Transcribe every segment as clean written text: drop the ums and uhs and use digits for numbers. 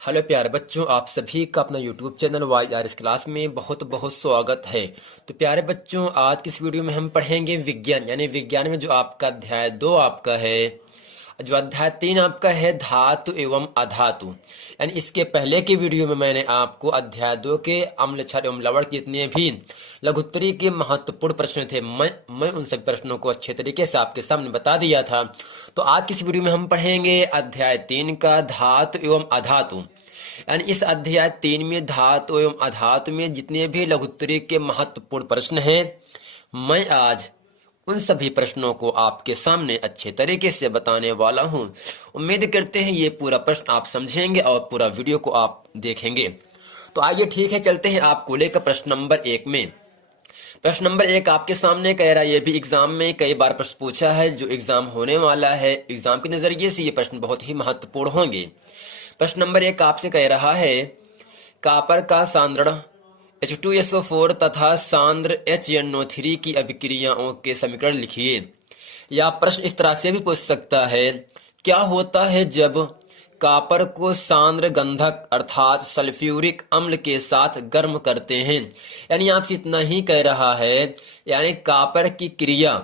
Hello प्यारे बच्चों, आप सभी का अपना यूट्यूब चैनल YRS क्लास में बहुत बहुत स्वागत है। तो प्यारे बच्चों, आज की इस वीडियो में हम पढ़ेंगे विज्ञान, यानी विज्ञान में जो आपका अध्याय 2 आपका है, जो अध्याय 3 आपका है धातु एवं अधातु। यानी इसके पहले की वीडियो में मैंने आपको अध्याय 2 के अम्ल क्षार एवं लवण के जितने भी लघुत्तरी के महत्वपूर्ण प्रश्न थे, मैं उन सभी प्रश्नों को अच्छे तरीके से आपके सामने बता दिया था। तो आज की इस वीडियो में हम पढ़ेंगे अध्याय 3 का धातु एवं अधातु। यानी इस अध्याय 3 में धातु एवं अधातु में जितने भी लघुत्तरी के महत्वपूर्ण प्रश्न हैं, मैं आज उन सभी प्रश्नों को आपके सामने अच्छे तरीके से बताने वाला हूं। उम्मीद करते हैं ये पूरा प्रश्न आप समझेंगे और पूरा वीडियो को आप देखेंगे। तो आइए ठीक है, चलते हैं आपको लेकर प्रश्न नंबर 1 में। प्रश्न नंबर 1 आपके सामने कह रहा है, ये भी एग्जाम में कई बार प्रश्न पूछा है, जो एग्जाम होने वाला है, एग्जाम के नजरिए से ये प्रश्न बहुत ही महत्वपूर्ण होंगे। प्रश्न नंबर 1 आपसे कह रहा है, कॉपर का सांद्रण H2SO4 तथा सांद्र HNO3 की अभिक्रियाओं के समीकरण लिखिए। या प्रश्न इस तरह से भी पूछ सकता है, क्या होता है जब कॉपर को सांद्र गंधक अर्थात सल्फ्यूरिक अम्ल के साथ गर्म करते हैं। यानी आपसे इतना ही कह रहा है, यानी कॉपर की क्रिया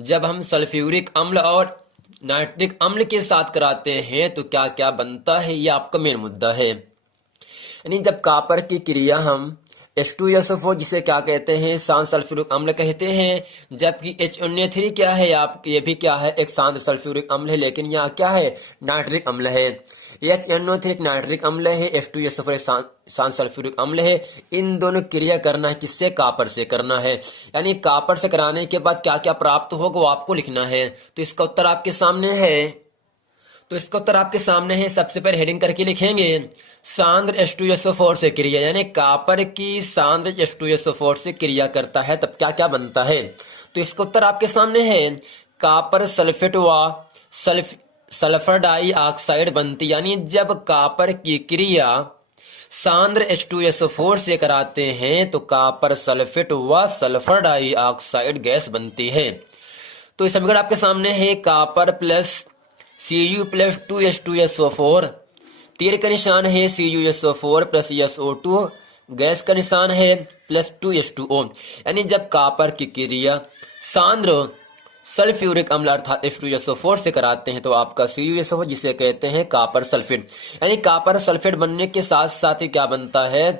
जब हम सल्फ्यूरिक अम्ल और नाइट्रिक अम्ल के साथ कराते हैं तो क्या क्या बनता है, यह आपका मेन मुद्दा है। यानी जब कॉपर की क्रिया हम H2SO4 जिसे क्या कहते हैं, सांद्र सल्फ्यूरिक अम्ल कहते हैं, जबकि HNO3 क्या है, आप ये भी क्या है, एक सांद्र सल्फ्यूरिक अम्ल है, लेकिन यहाँ क्या है, नाइट्रिक अम्ल है। HNO3 एक नाइट्रिक अम्ल है, H2SO4 एक सांद्र सल्फ्यूरिक अम्ल है। इन दोनों क्रिया करना है किससे, कॉपर से करना है। यानी कॉपर से कराने के बाद क्या क्या प्राप्त होगा वो आपको लिखना है। तो इसका उत्तर आपके सामने है। सबसे पहले हेडिंग करके लिखेंगे, सांद्र H2SO4 से क्रिया, यानी कॉपर की सांद्र H2SO4 से क्रिया करता है तब क्या क्या बनता है। तो इसका उत्तर आपके सामने है, कॉपर सल्फेट व सल्फर डाइऑक्साइड बनती। यानी जब कॉपर की क्रिया सांद्र H2SO4 से कराते हैं तो कॉपर सल्फेट व सल्फर डाइऑक्साइड गैस बनती है। तो इस समीकरण आपके सामने है, copper plus Cu plus 2H2SO4, तीर का निशान है CuSO4 प्लस SO2, गैस का निशान है प्लस 2H2O। यानी जब कॉपर की क्रिया सांद्र सल्फ्यूरिक अम्ल अर्थात H2SO4 से कराते हैं तो आपका CuSO4 जिसे कहते हैं कॉपर सल्फेट, यानी कॉपर सल्फेट बनने के साथ साथ ही क्या बनता है,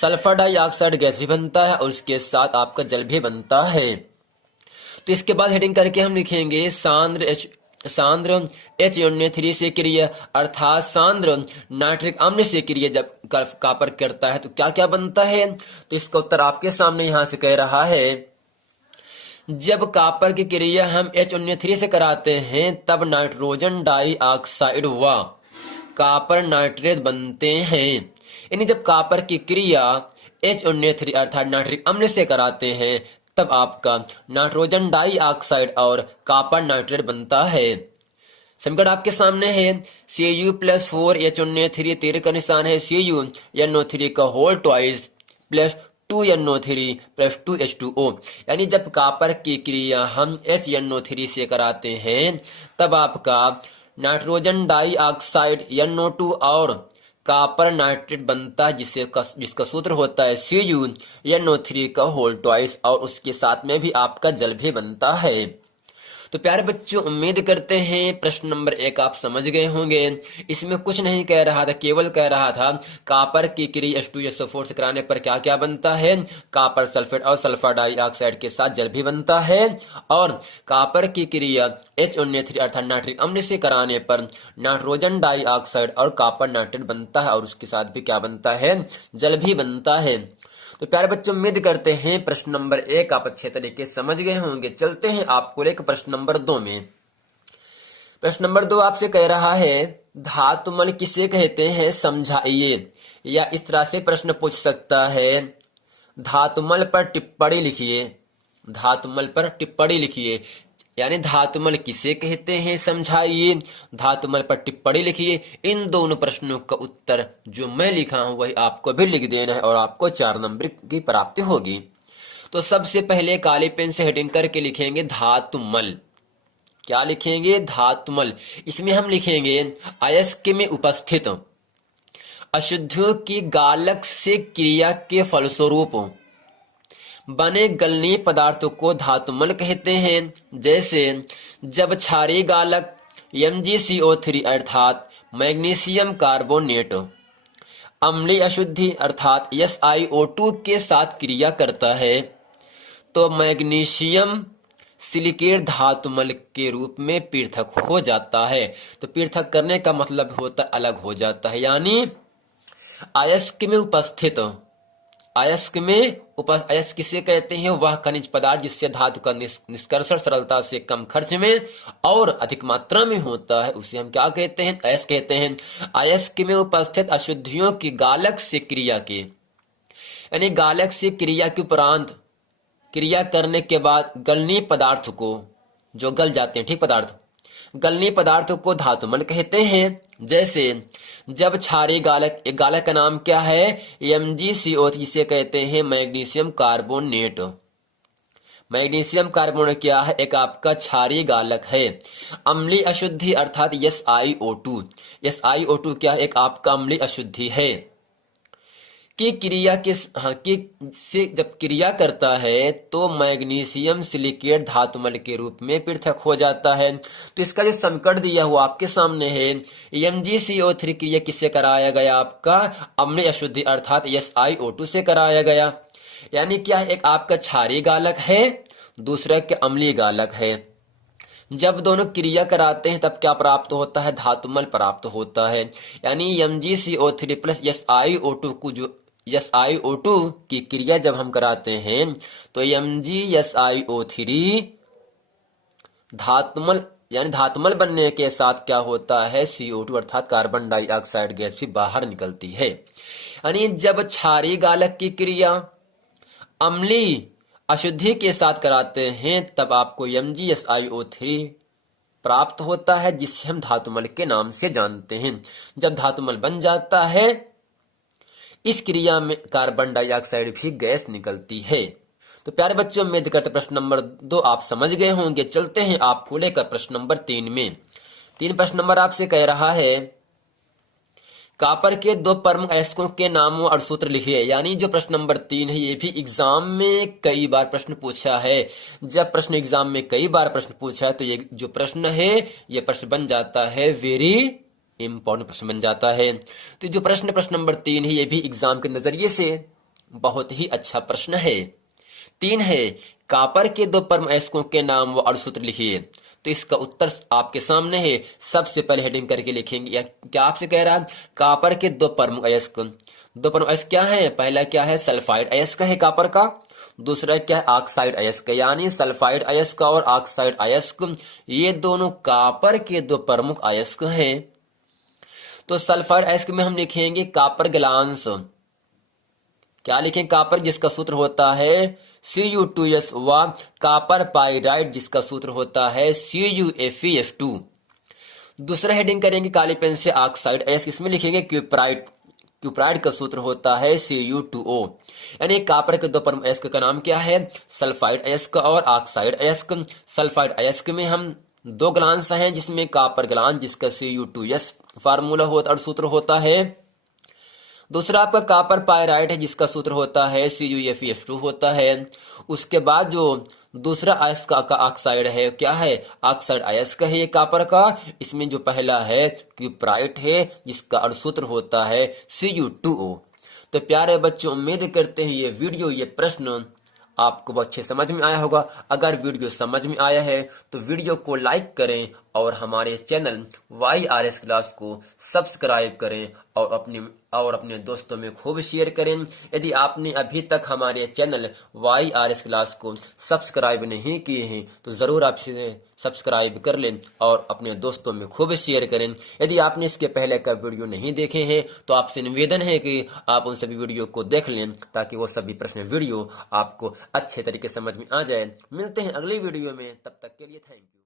सल्फर डाइऑक्साइड गैस भी बनता है और उसके साथ आपका जल भी बनता है। तो इसके बाद हेडिंग करके हम लिखेंगे, सांद्र HNO3 से क्रिया अर्थात सांद्र नाइट्रिक अम्ल से क्रिया जब कॉपर करता है तो क्या क्या बनता है। तो इसका उत्तर आपके सामने यहां से कह रहा है, जब कॉपर की क्रिया हम HNO3 से कराते हैं तब नाइट्रोजन डाइऑक्साइड व कॉपर नाइट्रेट बनते हैं। यानी जब कॉपर की क्रिया HNO3 अर्थात नाइट्रिक अम्ल से कराते हैं तब आपका नाइट्रोजन डाइऑक्साइड और कॉपर नाइट्रेट बनता है। समीकरण आपके सामने है, Cu प्लस 4HNO3, तीर का निशान है CuNO3 का whole twice plus 2NO3 plus 2H2O। यानी जब कॉपर की क्रिया हम HNO3 से कराते हैं तब आपका नाइट्रोजन डाइऑक्साइड NO2 और कॉपर नाइट्रेट बनता है, जिसका सूत्र होता है CuNO3 का होल ट्वाइस और उसके साथ में भी आपका जल भी बनता है। तो प्यारे बच्चों, उम्मीद करते हैं प्रश्न नंबर 1 आप समझ गए होंगे। इसमें कुछ नहीं कह रहा था, केवल कह रहा था कॉपर की क्रिया H2SO4 से कराने पर क्या क्या बनता है, कॉपर सल्फेट और सल्फर डाइऑक्साइड के साथ जल भी बनता है, और कॉपर की क्रिया HNO3 अर्थात नाइट्रिक अम्ल से कराने पर नाइट्रोजन डाइऑक्साइड और कॉपर नाइट्रेट बनता है और उसके साथ भी क्या बनता है, जल भी बनता है। तो प्यारे बच्चों, उम्मीद करते हैं प्रश्न नंबर 1 आप अच्छे तरीके से समझ गए होंगे। चलते हैं आपको लेकर प्रश्न नंबर 2 में। प्रश्न नंबर 2 आपसे कह रहा है, धातुमल किसे कहते हैं समझाइए। या इस तरह से प्रश्न पूछ सकता है, धातुमल पर टिप्पणी लिखिए। धातुमल पर टिप्पणी लिखिए, यानी धातुमल किसे कहते हैं समझाइए, धातुमल पर टिप्पणी लिखिए। इन दोनों प्रश्नों का उत्तर जो मैं लिखा हूं वही आपको भी लिख देना है और आपको 4 नंबर की प्राप्ति होगी। तो सबसे पहले काली पेन से हेडिंग करके लिखेंगे धातुमल। क्या लिखेंगे, धातुमल। इसमें हम लिखेंगे अयस्क में उपस्थित अशुद्धियों की गालक से क्रिया के फलस्वरूप बने गलनीय पदार्थों को धातुमल कहते हैं। जैसे जब क्षारीय गालक MgCO3 अर्थात मैग्नीशियम कार्बोनेट अम्लीय अशुद्धि अर्थात SiO2 के साथ क्रिया करता है तो मैग्नीशियम सिलिकेट धातुमल के रूप में पृथक हो जाता है। तो पृथक करने का मतलब होता अलग हो जाता है, यानी अयस्क किसे कहते हैं? वह खनिज पदार्थ जिससे धातु का निष्कर्षण सरलता से कम खर्च में और अधिक मात्रा में होता है, उसे हम क्या कहते हैं? अयस्क कहते हैं। अयस्क में उपस्थित अशुद्धियों की गालक से क्रिया के, यानी गालक से क्रिया के उपरांत क्रिया करने के बाद गलनीय पदार्थ को, जो गल जाते हैं, ठीक पदार्थ, गलनीय पदार्थों को धातुमल कहते हैं। जैसे जब क्षारीय गालक, एक गालक का नाम क्या है? MgCO3, जिसे कहते हैं मैग्नीशियम कार्बोनेट। मैग्नीशियम कार्बोनेट क्या है? एक आपका क्षारीय गालक है। अम्लीय अशुद्धि अर्थात SiO2, SiO2 क्या है? एक आपका अम्लीय अशुद्धि है की क्रिया के से जब क्रिया करता है तो मैग्नीशियम सिलिकेट धातुमल के रूप में पृथक हो जाता है। तो इसका जो समीकरण दिया हुआ आपके सामने है, MgCO3 क्रिया किससे कराया गया? आपका अम्लीय अशुद्धि अर्थात SiO2 से कराया गया। यानी क्या है? एक आपका क्षारीय गालक है, दूसरा के अम्लीय गालक है। जब दोनों क्रिया कराते हैं तब क्या प्राप्त होता है? धातुमल प्राप्त होता है। यानी MgCO3 प्लस SiO2 की क्रिया जब हम कराते हैं तो MgSiO3 धातुमल, यानी धातुमल बनने के साथ क्या होता है? CO2 अर्थात कार्बन डाइऑक्साइड गैस भी बाहर निकलती है। यानी जब क्षारीय गालक की क्रिया अम्लीय अशुद्धि के साथ कराते हैं तब आपको MgSiO3 प्राप्त होता है, जिसे हम धातुमल के नाम से जानते हैं। जब धातुमल बन जाता है, इस क्रिया में कार्बन डाइऑक्साइड भी गैस निकलती है। तो प्यारे बच्चों, उम्मीद करते प्रश्न नंबर 2 आप समझ गए होंगे। चलते हैं आपको लेकर प्रश्न नंबर 3 में। 3 प्रश्न नंबर आपसे कह रहा है कॉपर के 2 प्रमुख अयस्कों के नामों और सूत्र लिखिए। यानी जो प्रश्न नंबर 3 है ये भी एग्जाम में कई बार प्रश्न पूछा है। जब प्रश्न एग्जाम में कई बार प्रश्न पूछा है तो ये जो प्रश्न है ये प्रश्न बन जाता है वेरी इंपॉर्टेंट प्रश्न बन जाता है। तो जो प्रश्न नंबर 3 है ये भी एग्जाम के नजरिए से बहुत ही अच्छा प्रश्न है। 3 है कॉपर के 2 प्रमुख अयस्कों के नाम व और सूत्र लिखिए। तो इसका उत्तर आपके सामने है। सबसे पहले हेडिंग करके लिखेंगे। क्या आपसे कह रहा है? कॉपर के 2 प्रमुख अयस्क। 2 प्रमुख अयस्क क्या है? पहला क्या है? सल्फाइड अयस्क है कॉपर का। दूसरा क्या है? ऑक्साइड अयस्क। यानी सल्फाइड अयस्क और ऑक्साइड अयस्क ये दोनों कॉपर के 2 प्रमुख अयस्क हैं। तो सल्फाइड अयस्क में हम लिखेंगे कॉपर ग्लांस। क्या लिखें? कॉपर, जिसका सूत्र होता है Cu2S, व कॉपर पाइराइड जिसका सूत्र होता है CuFeS2। दूसरा हेडिंग करेंगे काली पेन से ऑक्साइड अयस्क, इसमें लिखेंगे क्यूप्राइड। क्यूप्राइड का सूत्र होता है Cu2O। यानी कॉपर के 2 प्रमुख अयस्क का नाम क्या है? सल्फाइड अयस्क और ऑक्साइड अयस्क। सल्फाइड अयस्क में हम 2 ग्लांस हैं, जिसमें कॉपर ग्लांस जिसका Cu2S फार्मूला होता और सूत्र होता है। दूसरा आपका कॉपर पाइराइड है जिसका सूत्र होता है CuFeS2 होता है। उसके बाद जो दूसरा अयस्क का ऑक्साइड है क्या है? ऑक्साइड अयस्क है ये कॉपर का। इसमें जो पहला है क्यूप्राइट है जिसका सूत्र होता है Cu2O। तो प्यारे बच्चों, उम्मीद करते हैं ये वीडियो, ये प्रश्न आपको बहुत अच्छे समझ में आया होगा। अगर वीडियो समझ में आया है तो वीडियो को लाइक करें और हमारे चैनल YRS क्लास को सब्सक्राइब करें और अपने दोस्तों में खूब शेयर करें। यदि आपने अभी तक हमारे चैनल YRS क्लास को सब्सक्राइब नहीं किए हैं तो ज़रूर आप इसे सब्सक्राइब कर लें और अपने दोस्तों में खूब शेयर करें। यदि आपने इसके पहले का वीडियो नहीं देखे हैं तो आपसे निवेदन है कि आप उन सभी वीडियो को देख लें ताकि वो सभी प्रश्न वीडियो आपको अच्छे तरीके से समझ में आ जाए। मिलते हैं अगली वीडियो में, तब तक के लिए थैंक यू।